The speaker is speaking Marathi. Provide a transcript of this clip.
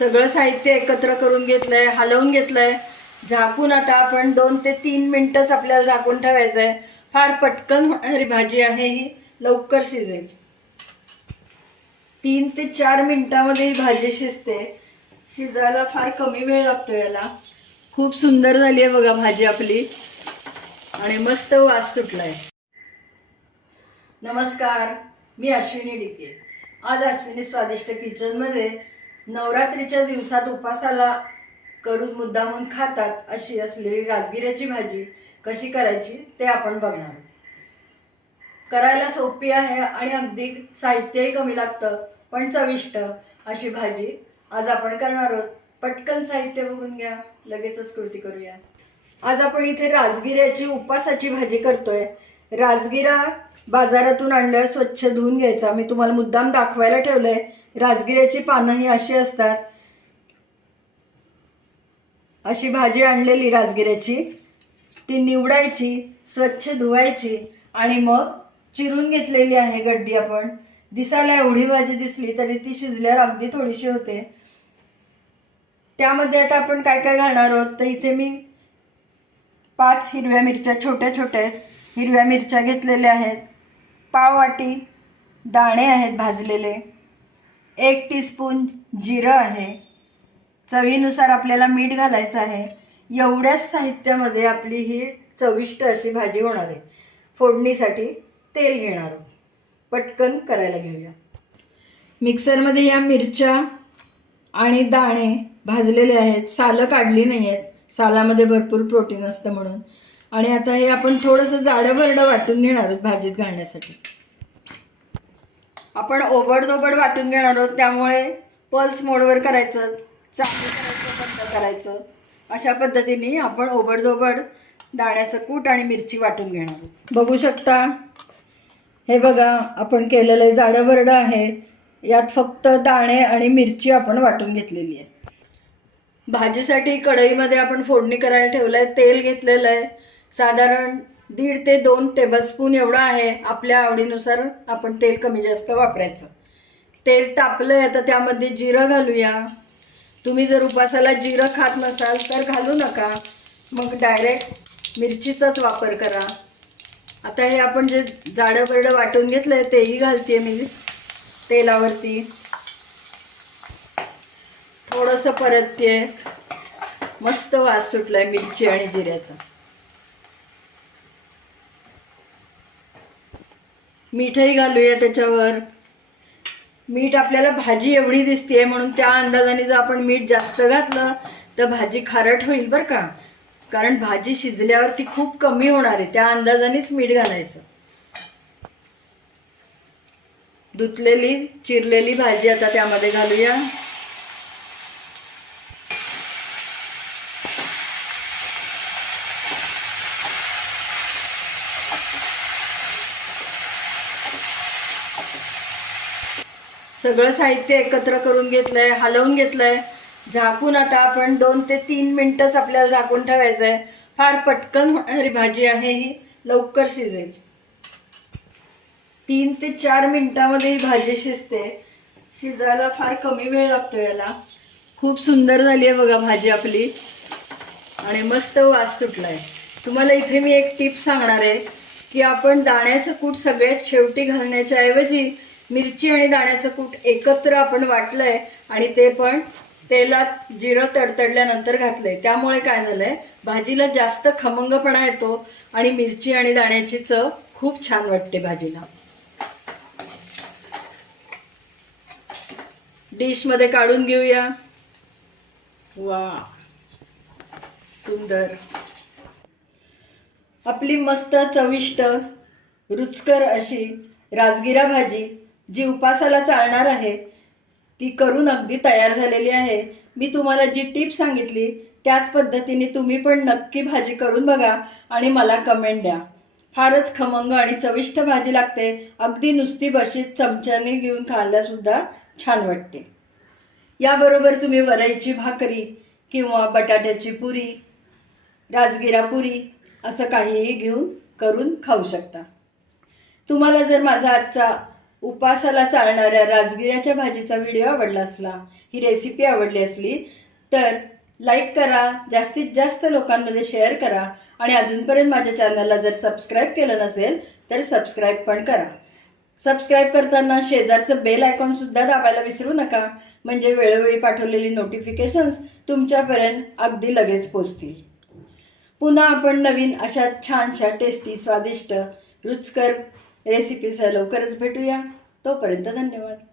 सगळं साहित्य एकत्र करून घेतलंय हलवून घेतलंय. झाकून आता आपण दोन ते तीन मिनिटच आपल्याला झाकून ठेवायचं आहे फार पटकन होणारी भाजी आहे ही. लवकर शिजेल. तीन ते चार मिनिटामध्ये ही भाजी शिजते. शिजायला फार कमी वेळ लागतो याला. खूप सुंदर झाली आहे बघा भाजी आपली. आणि मस्त वास सुटलाय. नमस्कार. मी अश्विनी डिके आज अश्विनी स्वादिष्ट किचनमध्ये नवरात्रीच्या दिवसात उपासाला करून मुद्दामून खातात अशी असलेली राजगिऱ्याची भाजी कशी करायची ते आपण बघणार. करायला सोपी आहे आणि अगदी साहित्यही कमी लागतं पण चविष्ट अशी भाजी आज आपण करणार आहोत. पटकन साहित्य बघून घ्या लगेचच कृती करूया. आज आपण इथे राजगिऱ्याची उपासाची भाजी करतोय. राजगिरा बाजारातून आणल्यावर स्वच्छ धुवून घ्यायचा. मी तुम्हाला मुद्दाम दाखवायला ठेवलंय. राजगिऱ्याची पानं ही अशी असतात. अशी भाजी आणलेली राजगिऱ्याची. ती निवडायची स्वच्छ धुवायची आणि मग चिरून घेतलेली आहे गड्डी आपण. दिसायला एवढी भाजी दिसली तरी ती शिजल्यावर अगदी थोडीशी होते. त्यामध्ये आता आपण काय काय घालणार आहोत? तर इथे मी पाच हिरव्या मिरच्या छोट्या छोट्या हिरव्या मिरच्या घेतलेल्या आहेत. पाववाटी दाणे आहेत भाजलेले एक टीस्पून जिरं आहे. चवीनुसार आपल्याला मीठ घालायचं आहे. एवढ्याच साहित्यामध्ये आपली ही चविष्ट अशी भाजी होणार आहे. फोडणीसाठी तेल घेणार पटकन करायला घेऊया. मिक्सरमध्ये या मिरच्या आणि दाणे भाजलेले आहेत. सालं काढली नाही आहेत सालामध्ये भरपूर प्रोटीन असतं म्हणून. आणि आता हे आपण थोडंसं जाडं भरडं वाटून घेणार आहोत भाजीत घालण्यासाठी. आपण ओबडधोबड वाटून घेणार आहोत त्यामुळे पल्स मोडवर करायचं चांगलं करायचं बंद करायचं अशा पद्धतीने आपण ओबडधोबड दाण्याचं कूट आणि मिरची वाटून घेणार आहोत. बघू शकता हे बघा आपण केलेलं जाडं भरडं आहे. यात फक्त दाणे आणि मिरची आपण वाटून घेतलेली आहे. भाजीसाठी कढईमध्ये आपण फोडणी करायला ठेवलं आहे तेल घेतलेलं आहे. साधारण दीड ते दोन टेबलस्पून एवढं आहे. आपल्या आवडीनुसार आपण तेल कमी जास्त वापरायचं. तेल तापलं आहे तर त्यामध्ये जिरं घालूया. तुम्ही जर उपासाला जिरं खात नसाल तर घालू नका. मग डायरेक्ट मिरचीचाच वापर करा. आता हे आपण जे जाडं बरडं वाटून घेतलं आहे तेही घालते मी तेलावरती. थोडंसं परतते मस्त वास सुटलाय मिरची आणि जिऱ्याचा. मीठही घालूया त्याच्यावर. मीठ आपल्याला भाजी एवढी दिसते म्हणून त्या अंदाजाने जर आपण मीठ जास्त घातलं तर भाजी खारट होईल बरं का. कारण भाजी शिजल्यावर ती खूप कमी होणार आहे. त्या अंदाजानेच मीठ घालायचं. धुतलेली चिरलेली भाजी आता त्यामध्ये घालूया. सगळं साहित्य एकत्र करून घेतलंय हलवून घेतलंय. झाकून आता आपण दोन ते तीन मिनटच आपल्याला झाकून ठेवायचं आहे फार पटकन होणारी भाजी आहे ही. लवकर शिजेल. तीन ते चार मिनिटामध्ये ही भाजी शिजते. शिजायला फार कमी वेळ लागतो याला. खूप सुंदर झाली आहे बघा भाजी आपली. आणि मस्त वास सुटलाय. तुम्हाला इथे मी एक टिप सांगणार आहे की आपण दाण्याचं कूट सगळ्यात शेवटी घालण्याच्या ऐवजी मिरची आणि दाण्याचं कूट एकत्र आपण वाटलंय आणि ते पण तेलात जिरं तडतडल्यानंतर घातलंय. त्यामुळे काय झालंय? भाजीला जास्त खमंगपणा येतो आणि मिरची आणि दाण्याची चव खूप छान वाटते भाजीला. डिशमध्ये काढून घेऊया. वा सुंदर. आपली मस्त चविष्ट रुचकर अशी राजगिरा भाजी जी उपासाला चालणार आहे ती करून अगदी तयार झालेली आहे. मी तुम्हाला जी टिप सांगितली त्याच पद्धतीने तुम्ही पण नक्की भाजी करून बघा आणि मला कमेंट द्या. फारच खमंग आणि चविष्ट भाजी लागते. अगदी नुसती बशीत चमच्याने घेऊन खायलासुद्धा छान वाटते. याबरोबर तुम्ही वरईची भाकरी किंवा बटाट्याची पुरी राजगिरा पुरी असं काहीही घेऊन करून खाऊ शकता. तुम्हाला जर माझा आजचा उपासाला चालणाऱ्या राजगिऱ्याच्या भाजीचा व्हिडिओ आवडला असला ही रेसिपी आवडली असली तर लाईक करा जास्तीत जास्त लोकांमध्ये शेअर करा आणि अजूनपर्यंत माझ्या चॅनलला जर सबस्क्राईब केलं नसेल तर सबस्क्राईब पण करा. सबस्क्राईब करताना शेजारचं बेल आयकॉनसुद्धा दाबायला विसरू नका म्हणजे वेळोवेळी पाठवलेली नोटिफिकेशन्स तुमच्यापर्यंत अगदी लगेच पोचतील. पुन्हा आपण नवीन अशा छानशा टेस्टी स्वादिष्ट रुचकर रेसिपीसह लवकरच भेटूया. तोपर्यंत धन्यवाद.